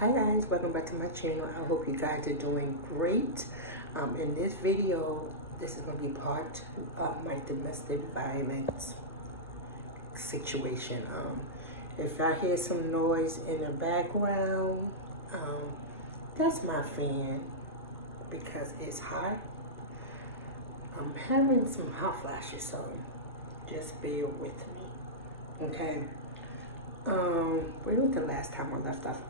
Hi guys, welcome back to my channel. I hope you guys are doing great. In this video, this is going to be part of my domestic violence situation. If I hear some noise in the background, that's my fan because it's hot. I'm having some hot flashes, so just bear with me, okay? Where was the last time I left off?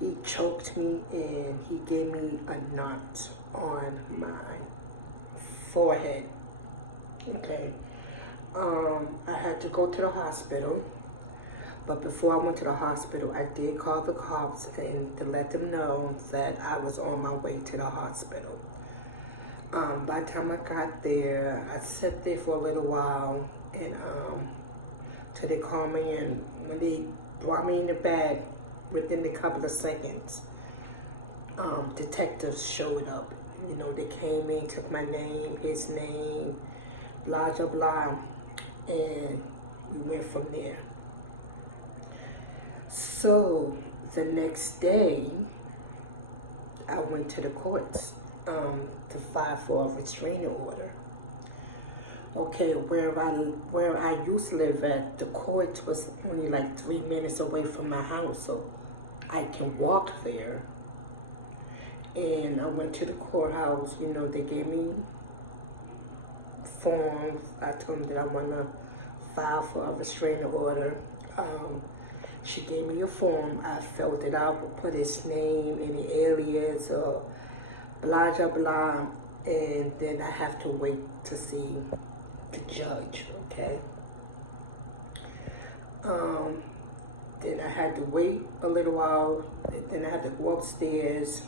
He choked me and he gave me a knot on my forehead. Okay. I had to go to the hospital, but before I went to the hospital, I did call the cops and to let them know that I was on my way to the hospital. By the time I got there, I sat there for a little while and till they called me, and when they brought me in the bag, within a couple of seconds, detectives showed up. You know, they came in, took my name, his name, blah, blah, blah, and we went from there. So the next day, I went to the courts to file for a restraining order. Okay, where I used to live at, the court was only like 3 minutes away from my house, so I can walk there. And I went to the courthouse. You know, they gave me forms. I told them that I want to file for a restraining order. She gave me a form. I filled it out, would put his name, any alias, or blah, blah, blah. And then I have to wait to see the judge, okay? Then I had to wait a little while. Then I had to go upstairs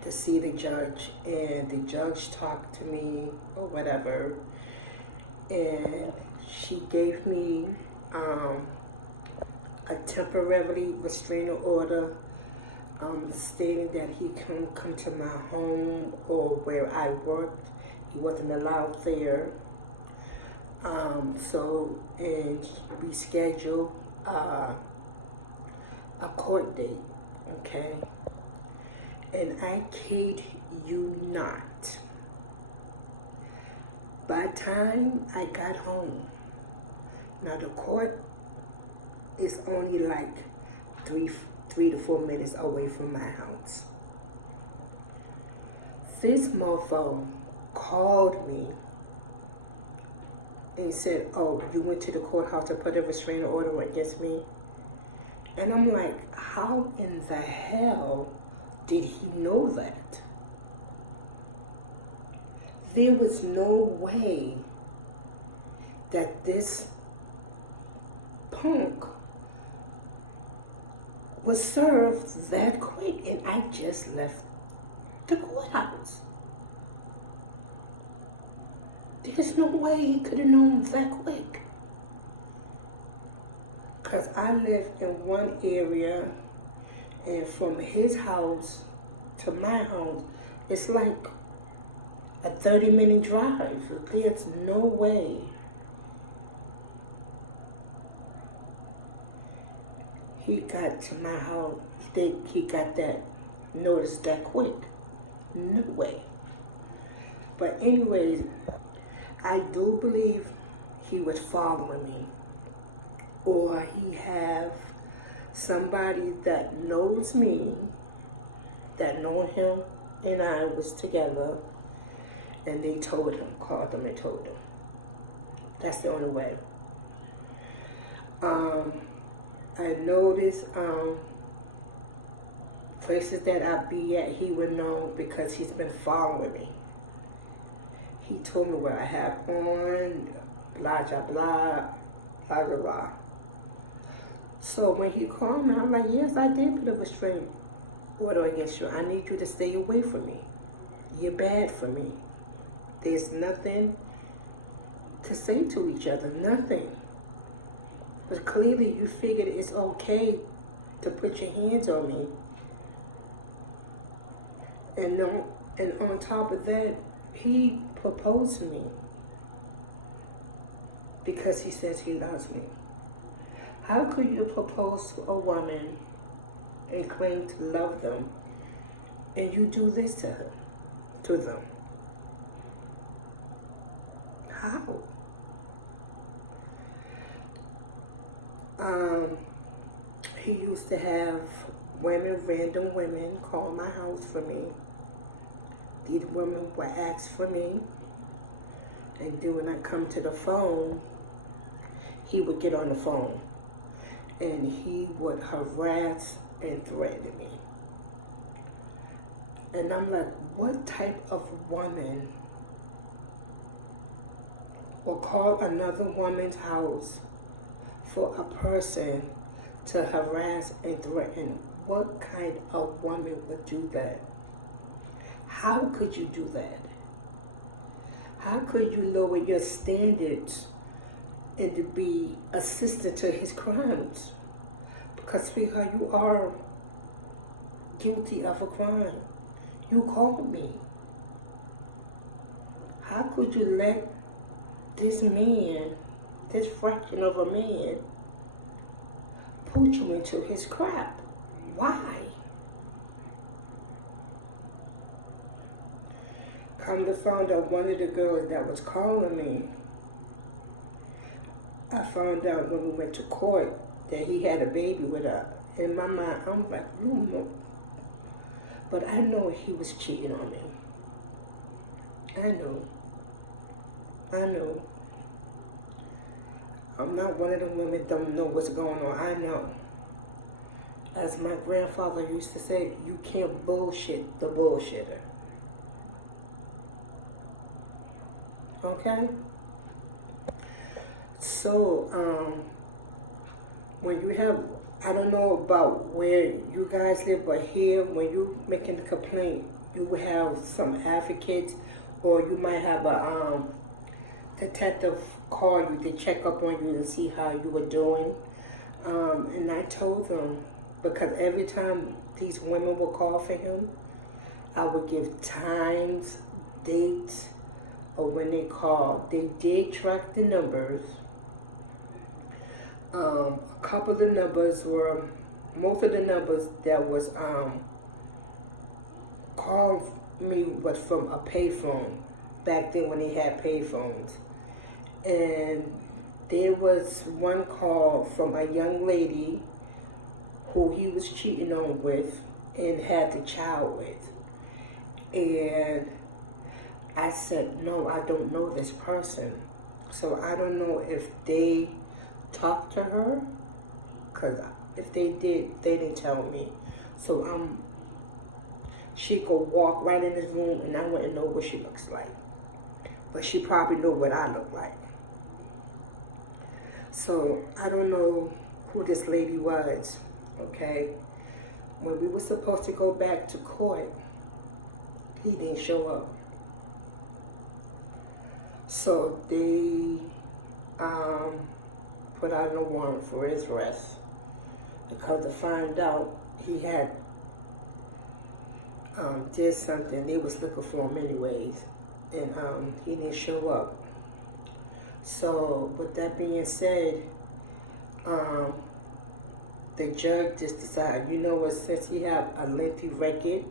to see the judge, and the judge talked to me or whatever, and she gave me a temporary restraining order stating that he couldn't come to my home or where I worked. He wasn't allowed there. And we scheduled a court date, okay? And I kid you not, by the time I got home, now the court is only like three to 4 minutes away from my house. This motherfucker called me and said, "Oh, you went to the courthouse to put a restraining order against me?" And I'm like, how in the hell did he know that? There was no way that this punk was served that quick, and I just left the courthouse. There's no way he could have known that quick. Because I live in one area, and from his house to my house, it's like a 30-minute drive. There's no way. He got to my house, he got that notice that quick. No way. But anyways, I do believe he was following me, or he have somebody that knows me, that know him and I was together, and they told him, called him and told him. That's the only way. I noticed places that I be at, he would know because he's been following me. He told me what I have on, blah, blah, blah, blah, blah, blah. So when he called me, I'm like, yes, I did put a restraining order against you. I need you to stay away from me. You're bad for me. There's nothing to say to each other, nothing. But clearly you figured it's okay to put your hands on me. And on top of that, he proposed to me because he says he loves me. How could you propose to a woman and claim to love them and you do this to her, to them? How? He used to have random women, call my house for me. These women would ask for me. And then when I come to the phone, he would get on the phone. And he would harass and threaten me. And I'm like, what type of woman will call another woman's house for a person to harass and threaten? What kind of woman would do that? How could you do that? How could you lower your standards and to be assistant to his crimes? Because, sweetheart, you are guilty of a crime. You called me. How could you let this man, this fraction of a man, put you into his crap? Why? Come to find out, one of the girls that was calling me, I found out when we went to court that he had a baby with her. In my mind, I'm like, no. But I know he was cheating on me. I know. I'm not one of the women that don't know what's going on. I know. As my grandfather used to say, you can't bullshit the bullshitter. Okay? So, when you have, I don't know about where you guys live, but here, when you're making the complaint, you will have some advocates, or you might have a detective call you to check up on you and see how you were doing. And I told them, because every time these women would call for him, I would give times, dates, or when they called. They did track the numbers. A couple of the numbers were, most of the numbers that was called me was from a payphone, back then when they had payphones. And there was one call from a young lady who he was cheating on with and had the child with. And I said, no, I don't know this person. So I don't know if they talked to her, because if they did, they didn't tell me. So she could walk right in his room and I wouldn't know what she looks like. But she probably knew what I look like. So I don't know who this lady was, okay? When we were supposed to go back to court, he didn't show up. So they put out a warrant for his arrest, because to find out he had did something. They was looking for him anyways, and he didn't show up. So with that being said, the judge just decided, you know what, since he have a lengthy record,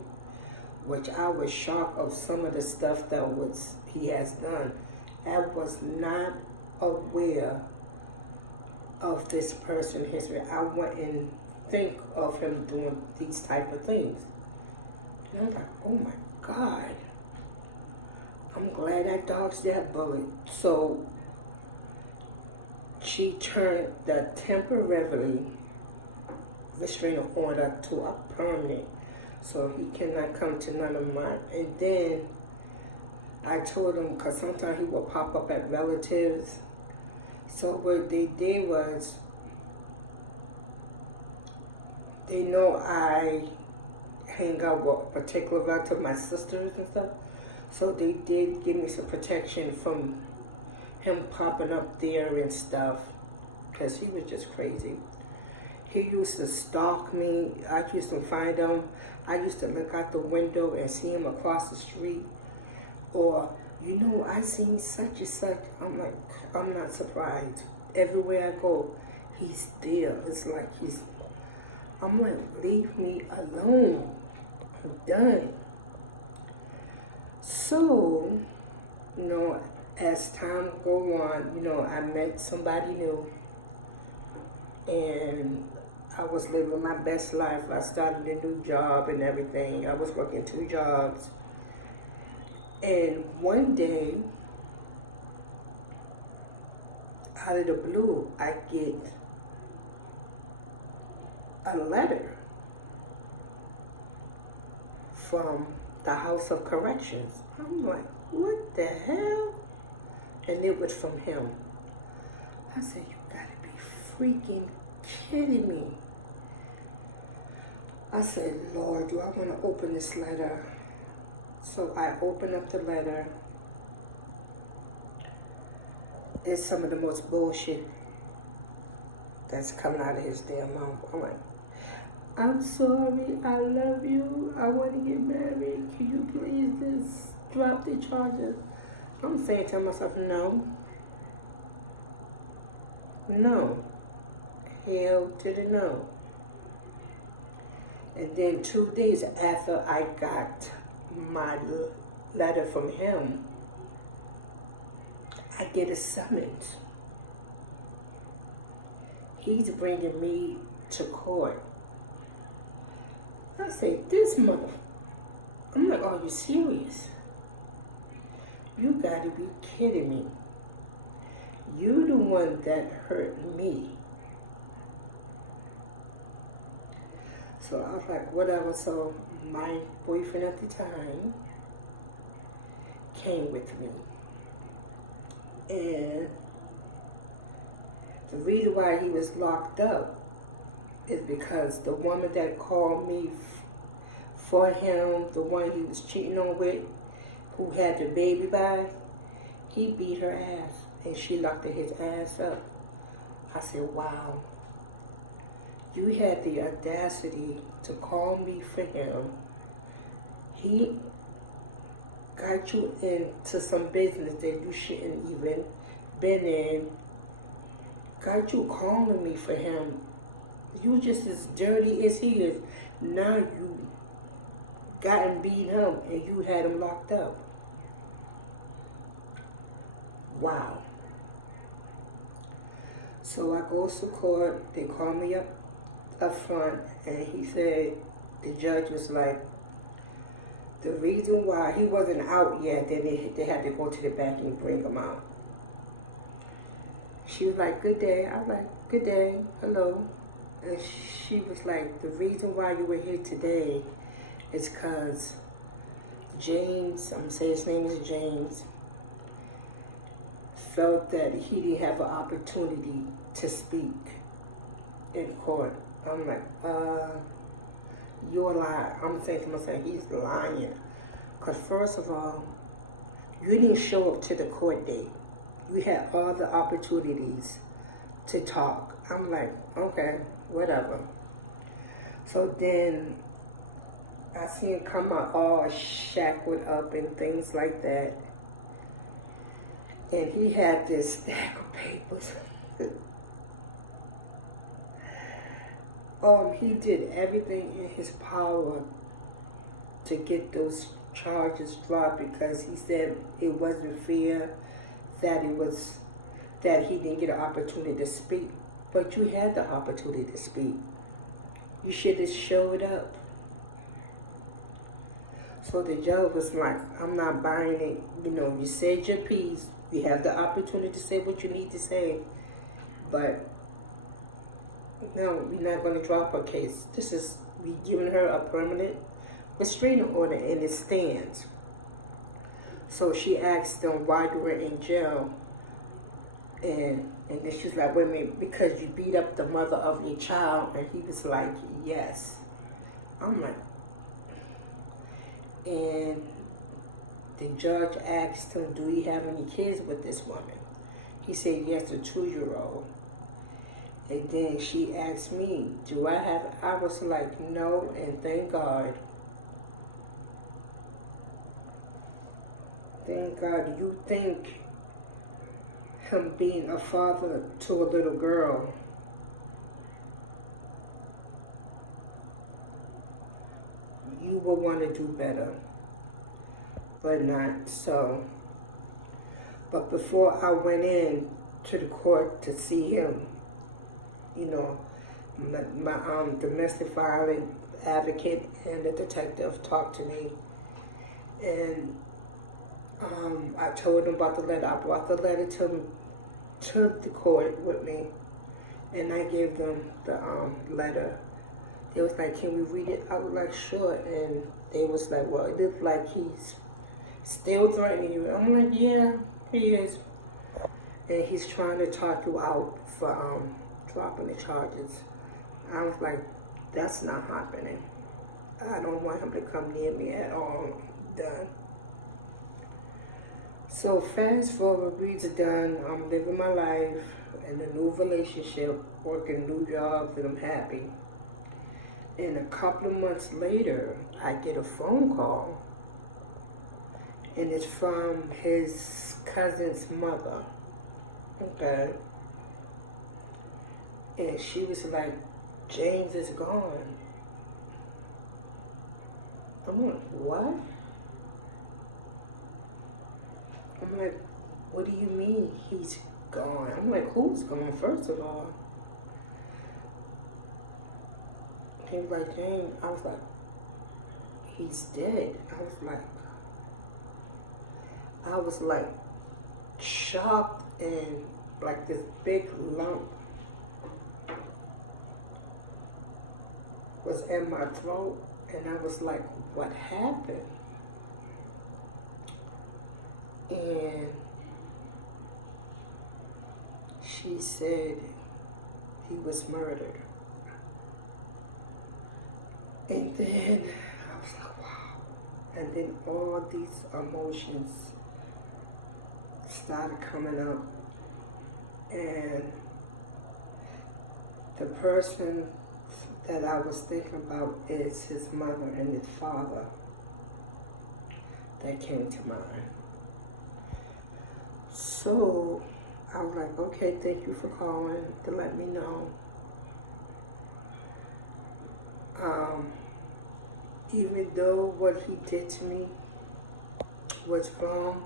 which I was shocked of some of the stuff that he has done. I was not aware of this person history. I wouldn't think of him doing these type of things. And I'm like, oh my God. I'm glad I dodged that bullet. So she turned the temporarily restraining order to a permanent. So he cannot come to none of mine. And then I told him, because sometimes he will pop up at relatives. So what they did was, they know I hang out with a particular relative, my sisters and stuff. So they did give me some protection from him popping up there and stuff, because he was just crazy. He used to stalk me. I used to find him. I used to look out the window and see him across the street. Or, you know, I seen such and such. I'm like, I'm not surprised. Everywhere I go, he's there. It's like I'm like, leave me alone. I'm done. So, as time go on, I met somebody new, and I was living my best life. I started a new job and everything. I was working 2 jobs. And one day, out of the blue, I get a letter from the House of Corrections. I'm like, what the hell? And it was from him. I said, you gotta be freaking kidding me. I said, Lord, do I want to open this letter? So I opened up the letter. It's some of the most bullshit that's coming out of his damn mouth. I'm like, I'm sorry, I love you, I want to get married. Can you please just drop the charges? I'm saying to myself, no. No. Hell to the no. And then 2 days after I got my letter from him, I get a summons. He's bringing me to court. I say, this mother... I'm like, are you serious? You gotta be kidding me. You the one that hurt me. So I was like, whatever. So my boyfriend at the time came with me. And the reason why he was locked up is because the woman that called me for him, the one he was cheating on with, who had the baby by, he beat her ass and she locked his ass up. I said, wow. You had the audacity to call me for him. He got you into some business that you shouldn't even been in. Got you calling me for him. You just as dirty as he is. Now you got and beat him and you had him locked up. Wow. So I go to court. They call me up front, and he said, the judge was like, the reason why he wasn't out yet, then they had to go to the back and bring him out. She was like, good day. I was like, good day, hello. And she was like, the reason why you were here today is because James, I'm gonna say his name is James, felt that he didn't have an opportunity to speak in court. I'm like, you're lying. I'm saying to myself, he's lying. Because first of all, you didn't show up to the court date. You had all the opportunities to talk. I'm like, okay, whatever. So then I see him come out all shackled up and things like that. And he had this stack of papers. He did everything in his power to get those charges dropped because he said it wasn't fair that he didn't get an opportunity to speak. But you had the opportunity to speak. You should have showed up. So the judge was like, I'm not buying it. You said your piece. You have the opportunity to say what you need to say. But no, we're not going to drop her case. We giving her a permanent restraining order, and it stands. So she asked them why you were in jail. And then she's like, wait a minute, because you beat up the mother of your child? And he was like, yes. I'm like, and the judge asked him, do you have any kids with this woman? He said, yes, a 2-year-old. And then she asked me, I was like, no, and thank God. Thank God. You think him being a father to a little girl will want to do better, but not so. But before I went in to the court to see him, you know, my domestic violence advocate and the detective talked to me, and I told them about the letter. I brought the letter to the court with me, and I gave them the letter. They was like, "Can we read it?" I was like, "Sure." And they was like, "Well, it looks like he's still threatening you." I'm like, "Yeah, he is." And he's trying to talk you out for dropping the charges. I was like, "That's not happening. I don't want him to come near me at all." Done. So fast forward, we's done. I'm living my life in a new relationship, working new jobs, and I'm happy. And a couple of months later, I get a phone call, and it's from his cousin's mother. Okay. And she was like, "James is gone." I'm like, "What?" I'm like, "What do you mean he's gone?" I'm like, "Who's gone, first of all?" He was like, "James." I was like, "He's dead." I was like shocked, and like this big lump was in my throat, and I was like, "What happened?" And she said he was murdered. And then I was like, wow. And then all these emotions started coming up. And the person that I was thinking about is his mother and his father that came to mind. So I was like, "Okay, thank you for calling to let me know." Even though what he did to me was wrong,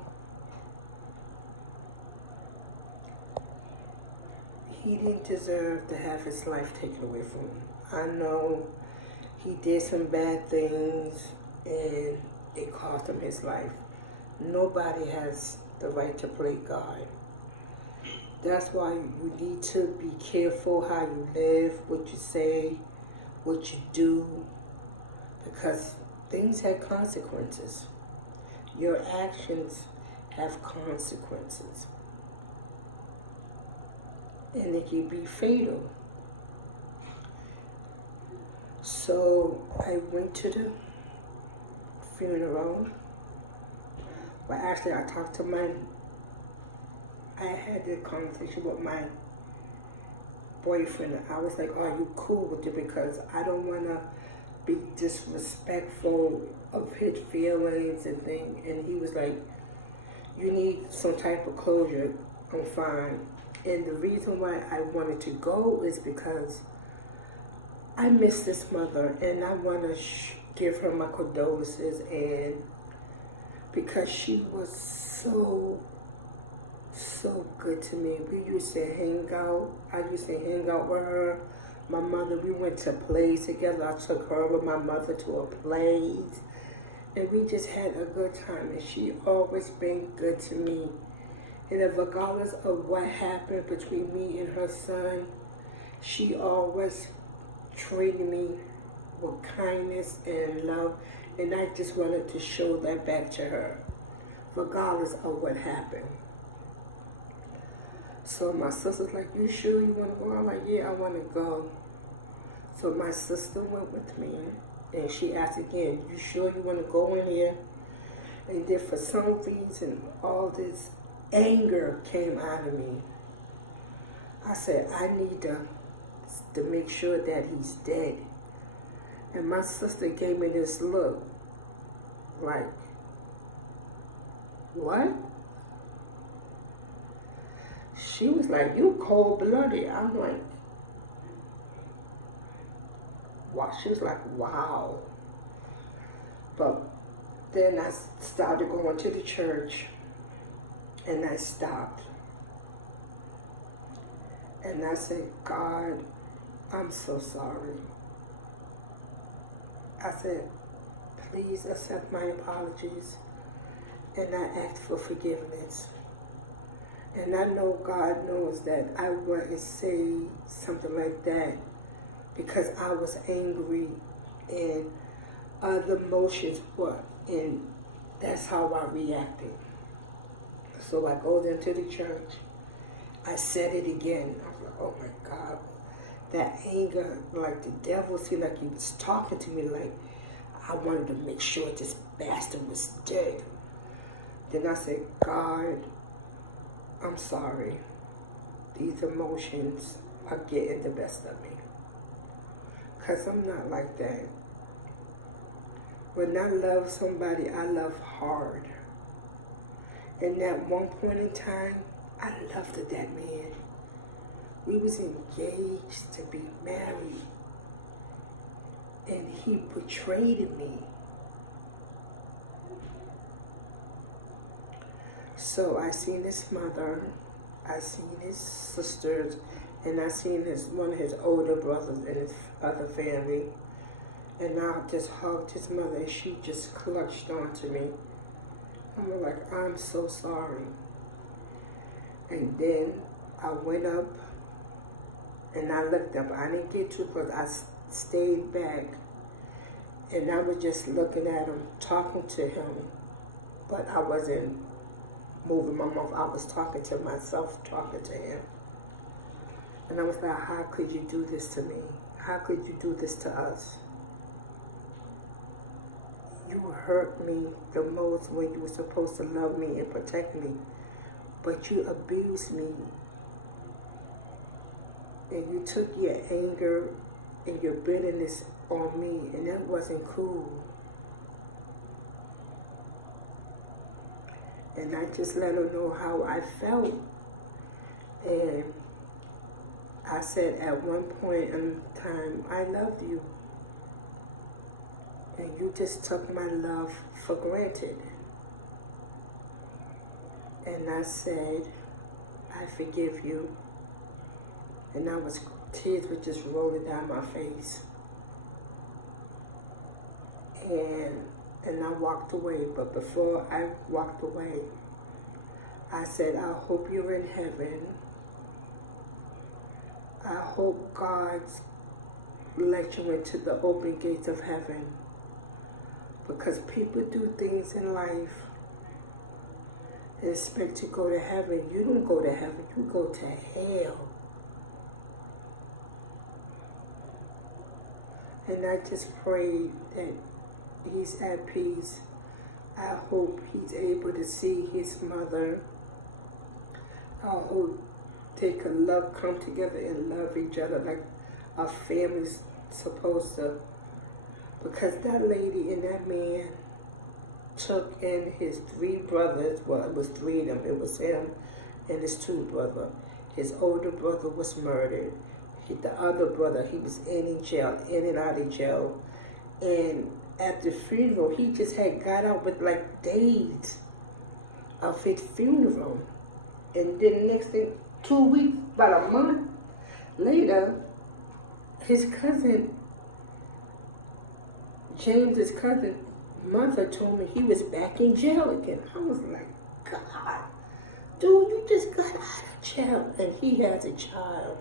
he didn't deserve to have his life taken away from him. I know he did some bad things and it cost him his life. Nobody has the right to play God. That's why you need to be careful how you live, what you say, what you do, because things have consequences. Your actions have consequences. And it can be fatal. So I went to the funeral. Well, actually, I had a conversation with my boyfriend. I was like, "Are you cool with it?" Because I don't want to be disrespectful of his feelings and things. And he was like, "You need some type of closure." I'm fine. And the reason why I wanted to go is because I miss this mother, and I want to give her my condolences, and because she was so good to me. We used to hang out. I used to hang out with her. My mother, we went to plays together. I took her with my mother to a plays, and we just had a good time, and she always been good to me. And regardless of what happened between me and her son, she always treated me with kindness and love, and I just wanted to show that back to her, regardless of what happened. So my sister's like, "You sure you want to go?" I'm like, "Yeah, I want to go." So my sister went with me, and she asked again, "You sure you want to go in here?" And then for some reason, all this anger came out of me. I said, "I need to make sure that he's dead." And my sister gave me this look, like, "What?" She was like, "You cold-blooded." I'm like, wow. She was like, "Wow." But then I started going to the church, and I stopped. And I said, God, I'm so sorry. I said, please accept my apologies. And I asked for forgiveness. And I know God knows that I wouldn't say something like that because I was angry and other emotions were, and that's how I reacted. So I go into the church. I said it again. I was like, oh my God. That anger, like the devil seemed like he was talking to me like I wanted to make sure this bastard was dead. Then I said, God, I'm sorry. These emotions are getting the best of me. Because I'm not like that. When I love somebody, I love hard. And at one point in time, I loved that man. We was engaged to be married. And he betrayed me. So I seen his mother, I seen his sisters, and I seen one of his older brothers and his other family. And I just hugged his mother, and she just clutched onto me. I'm like, I'm so sorry. And then I went up, and I looked up. I didn't get to because I stayed back. And I was just looking at him, talking to him. But I wasn't moving my mouth. I was talking to myself, talking to him. And I was like, how could you do this to me? How could you do this to us? You hurt me the most when you were supposed to love me and protect me. But you abused me. And you took your anger and your bitterness on me. And that wasn't cool. And I just let her know how I felt. And I said at one point in time, I loved you. And you just took my love for granted. And I said, I forgive you. And tears were just rolling down my face. And I walked away. But before I walked away, I said, I hope you're in heaven. I hope God let you into the open gates of heaven. Because people do things in life and expect to go to heaven. You don't go to heaven, you go to hell. And I just pray that he's at peace. I hope he's able to see his mother. I hope they can come together and love each other like a family's supposed to. Because that lady and that man took in his three brothers. Well, it was three of them. It was him and his two brothers. His older brother was murdered. The other brother, he was in jail, in and out of jail. And at the funeral, he just had got out with like days of his funeral. And then the next thing, 2 weeks, about a month later, his cousin, James's cousin, mother told me he was back in jail again. I was like, God, dude, you just got out of jail. And he has a child.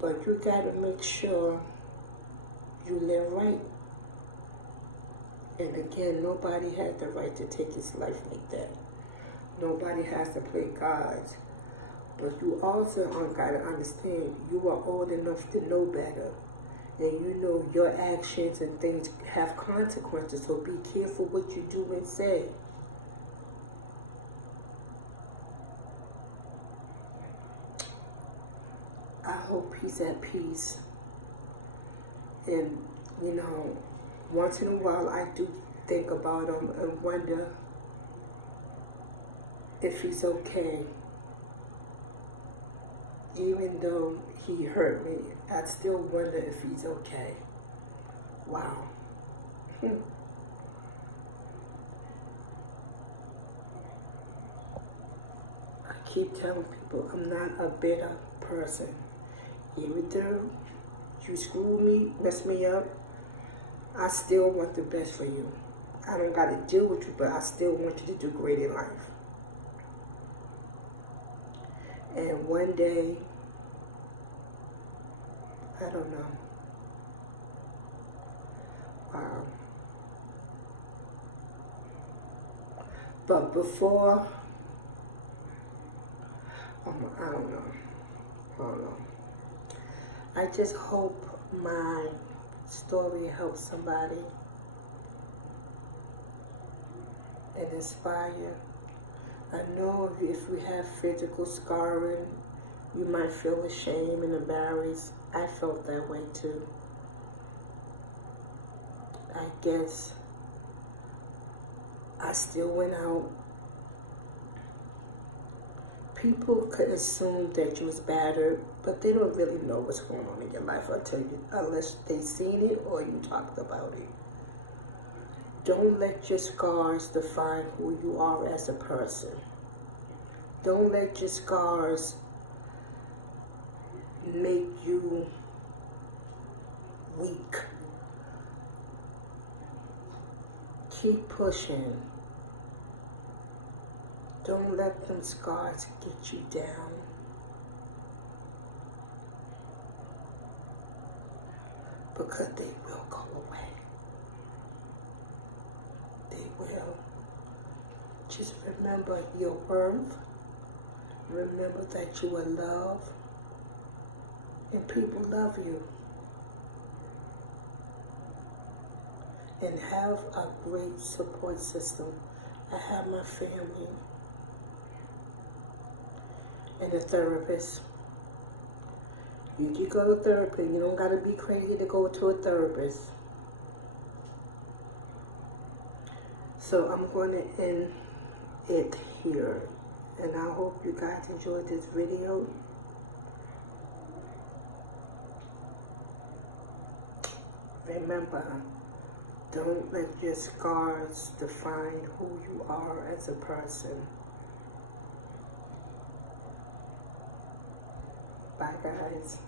But you got to make sure you live right. And again, nobody has the right to take his life like that. Nobody has to play God's. But you also got to understand, you are old enough to know better. And you know your actions and things have consequences. So be careful what you do and say. I hope he's at peace. And, you know, once in a while I do think about him and wonder if he's okay. Even though he hurt me, I still wonder if he's okay. Wow. Hmm. I keep telling people I'm not a bitter person. Even though you screw me, mess me up, I still want the best for you. I don't got to deal with you, but I still want you to do great in life. And one day, I don't know. Um, but before, I don't know. I don't know. I just hope my story helps somebody and inspire. I know if we have physical scarring, you might feel ashamed and embarrassed. I felt that way too. I guess I still went out. People could assume that you was battered, but they don't really know what's going on in your life unless they seen it or you talked about it. Don't let your scars define who you are as a person. Don't let your scars make you weak. Keep pushing. Don't let them scars get you down. Because they will go away. They will. Just remember your worth. Remember that you are loved. And people love you. And have a great support system. I have my family and a therapist. You can go to therapy. You don't got to be crazy to go to a therapist. So I'm going to end it here. And I hope you guys enjoyed this video. Remember, don't let your scars define who you are as a person. Bye, guys.